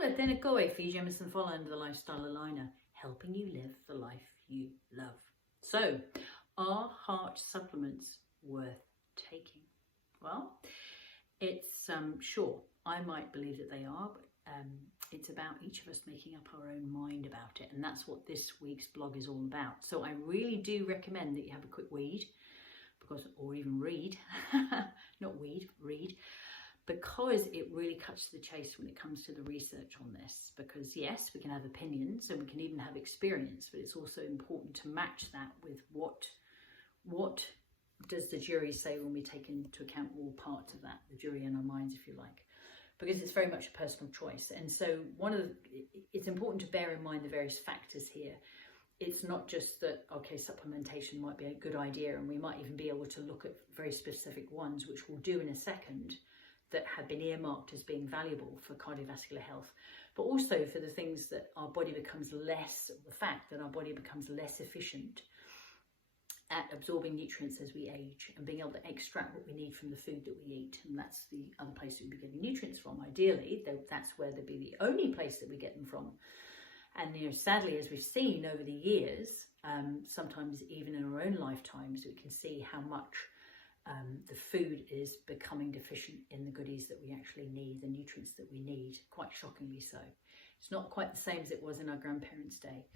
Hola, tēnā koe, fi Jamieson-Folland, the lifestyle aligner, helping you live the life you love. So, are heart supplements worth taking? Well, it's sure, I might believe that they are, but it's about each of us making up our own mind about it, and that's what this week's blog is all about. So I really do recommend that you have a quick read, or even read, not weed, read, because it really cuts to the chase when it comes to the research on this. Because yes, we can have opinions and we can even have experience, but it's also important to match that with what does the jury say when we take into account all parts of that, the jury in our minds, if you like, because it's very much a personal choice. And so it's important to bear in mind the various factors here. It's not just that, okay, supplementation might be a good idea, and we might even be able to look at very specific ones, which we'll do in a second, that have been earmarked as being valuable for cardiovascular health, but also for the things that our body becomes less, the fact that our body becomes less efficient at absorbing nutrients as we age and being able to extract what we need from the food that we eat. And that's the other place that we'd be getting nutrients from. Ideally, that's where they'd be the only place that we get them from. And sadly, as we've seen over the years, sometimes even in our own lifetimes, we can see how much the food is becoming deficient in the goodies that we actually need, the nutrients that we need, quite shockingly so. It's not quite the same as it was in our grandparents' day.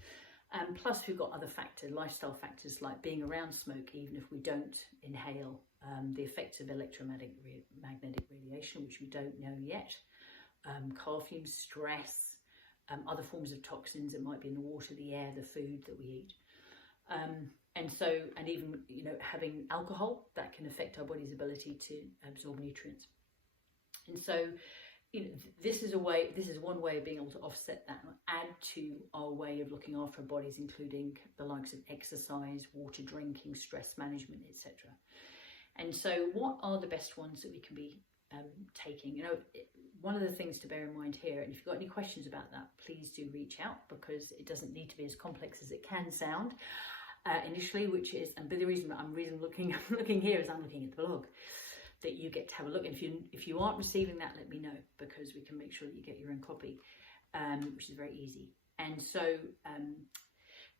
Plus, we've got other factors, lifestyle factors, like being around smoke, even if we don't inhale, the effects of electromagnetic radiation, which we don't know yet, car fumes, stress, other forms of toxins that might be in the water, the air, the food that we eat. And even, having alcohol, that can affect our body's ability to absorb nutrients. And so, this is one way of being able to offset that and add to our way of looking after our bodies, including the likes of exercise, water drinking, stress management, etc. And so what are the best ones that we can be taking? One of the things to bear in mind here, and if you've got any questions about that, please do reach out, because it doesn't need to be as complex as it can sound initially, but the reason that I'm looking here is I'm looking at the blog, that you get to have a look. And if you aren't receiving that, let me know, because we can make sure that you get your own copy, which is very easy. And so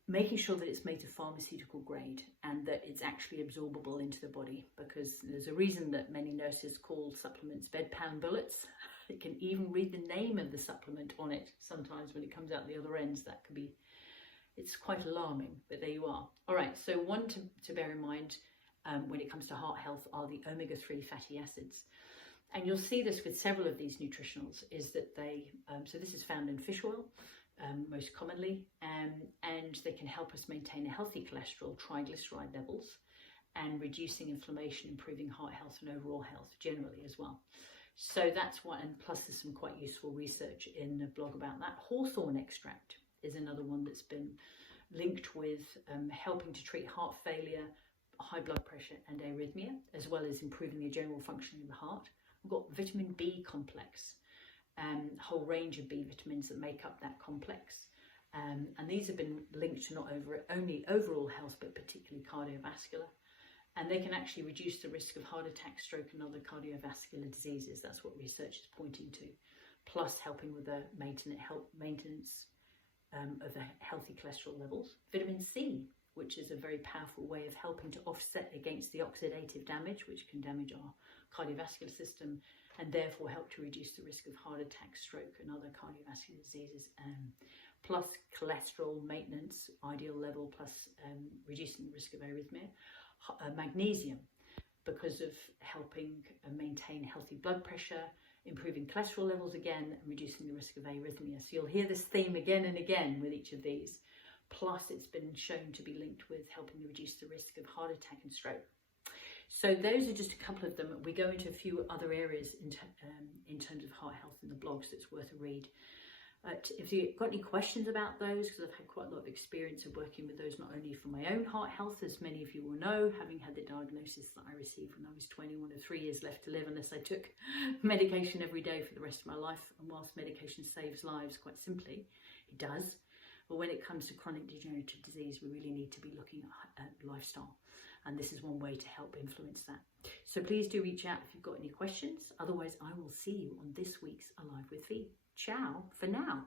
making sure that it's made to pharmaceutical grade and that it's actually absorbable into the body, because there's a reason that many nurses call supplements bedpan bullets. You can even read the name of the supplement on it sometimes when it comes out the other ends. That can be, it's quite alarming, but there you are. All right, so one to bear in mind when it comes to heart health are the omega-3 fatty acids. And you'll see this with several of these nutritionals, is that so this is found in fish oil, most commonly, and they can help us maintain a healthy cholesterol, triglyceride levels, and reducing inflammation, improving heart health and overall health generally as well. So that's one, and plus there's some quite useful research in the blog about that. Hawthorn extract is another one that's been linked with helping to treat heart failure, high blood pressure and arrhythmia, as well as improving the general functioning of the heart. We've got vitamin B complex, a whole range of B vitamins that make up that complex. And these have been linked to not only overall health, but particularly cardiovascular. And they can actually reduce the risk of heart attack, stroke and other cardiovascular diseases. That's what research is pointing to. Plus helping with the maintenance of the healthy cholesterol levels. Vitamin C, which is a very powerful way of helping to offset against the oxidative damage, which can damage our cardiovascular system and therefore help to reduce the risk of heart attack, stroke and other cardiovascular diseases. Plus cholesterol maintenance, ideal level, plus reducing the risk of arrhythmia. Magnesium, because of helping maintain healthy blood pressure, improving cholesterol levels again, and reducing the risk of arrhythmia. So you'll hear this theme again and again with each of these. Plus, it's been shown to be linked with helping to reduce the risk of heart attack and stroke. So those are just a couple of them. We go into a few other areas in terms of heart health in the blogs that's worth a read. If you've got any questions about those, because I've had quite a lot of experience of working with those, not only for my own heart health, as many of you will know, having had the diagnosis that I received when I was 21 with 3 years left to live, unless I took medication every day for the rest of my life. And whilst medication saves lives, quite simply, it does. But when it comes to chronic degenerative disease, we really need to be looking at lifestyle. And this is one way to help influence that. So please do reach out if you've got any questions. Otherwise, I will see you on this week's Alive with Fee. ciao for now.